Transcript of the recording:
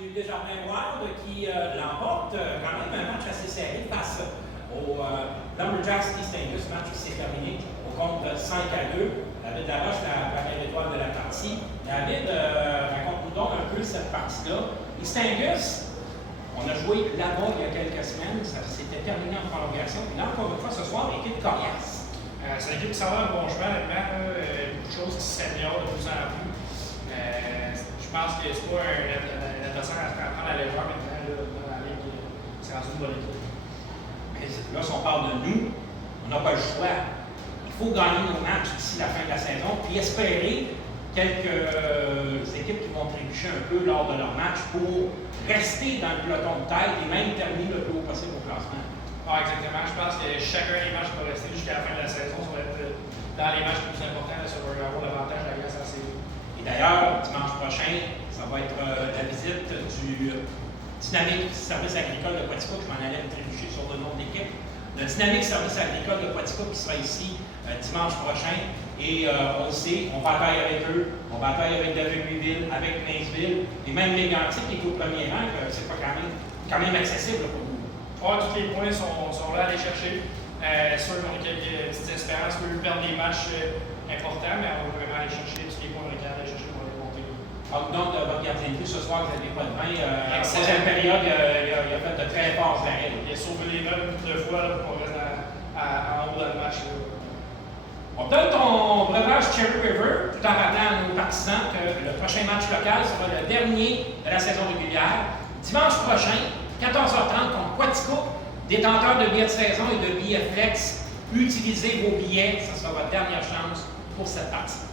du Desjardins Wild qui l'emporte quand même un match assez serré face aux Lumberjacks d'East Angus, match qui s'est terminé au compte 5-2. David Laroche, la première étoile de la partie. David, raconte-nous donc un peu cette partie-là. East Angus, on a joué là-bas il y a quelques semaines, ça s'était terminé en prolongation. Puis là, encore une fois, ce soir, équipe coriace. C'est une équipe qui s'en va un bon chemin, honnêtement. Beaucoup de choses qui s'améliorent de plus en plus. Je pense que c'est pas un adversaire à prendre à l'erreur maintenant dans la ligue. C'est rendu une bonne équipe. Mais là, si on parle de nous, on n'a pas le choix. Il faut gagner nos matchs d'ici la fin de la saison, puis espérer quelques équipes qui vont trébucher un peu lors de leur match pour rester dans le peloton de tête et même terminer le plus haut possible au classement. Ah, exactement. Je pense que chacun des matchs va rester jusqu'à la fin de la saison. Ça va être dans les matchs les plus importants sur avoir l'avantage de la glace en série. Et d'ailleurs, dimanche prochain, ça va être la visite du Dynamique Service Agricole de Quaticook. Je m'en allais me trébucher sur le nom d'équipe. Le Dynamique Service Agricole de Quaticook qui sera ici dimanche prochain. Et on le sait, on bataille avec eux, on bataille avec Deveryville, avec Maysville, et même les Mégantic qui est au premier rang, c'est pas quand même accessible pour nous. Tous les points sont là à aller chercher. Sûr qu'on a quelques petites espérances pour perdre des matchs importants, mais on va vraiment aller chercher tous les points qu'on a aller chercher pour les monter. Donc, votre gardien de but ce soir, vous n'avez pas de main. En troisième période, il a fait de très forts arrêts. Il a sauvé les meubles deux fois là, pour qu'on reste en haut dans le match. Là. On donne ton breuvage Cherry River, tout en rappelant à nos partisans que le prochain match local sera le dernier de la saison régulière. Dimanche prochain, 14h30 contre Quaticook, détenteur de billets de saison et de billets flex. Utilisez vos billets, ce sera votre dernière chance pour cette partie.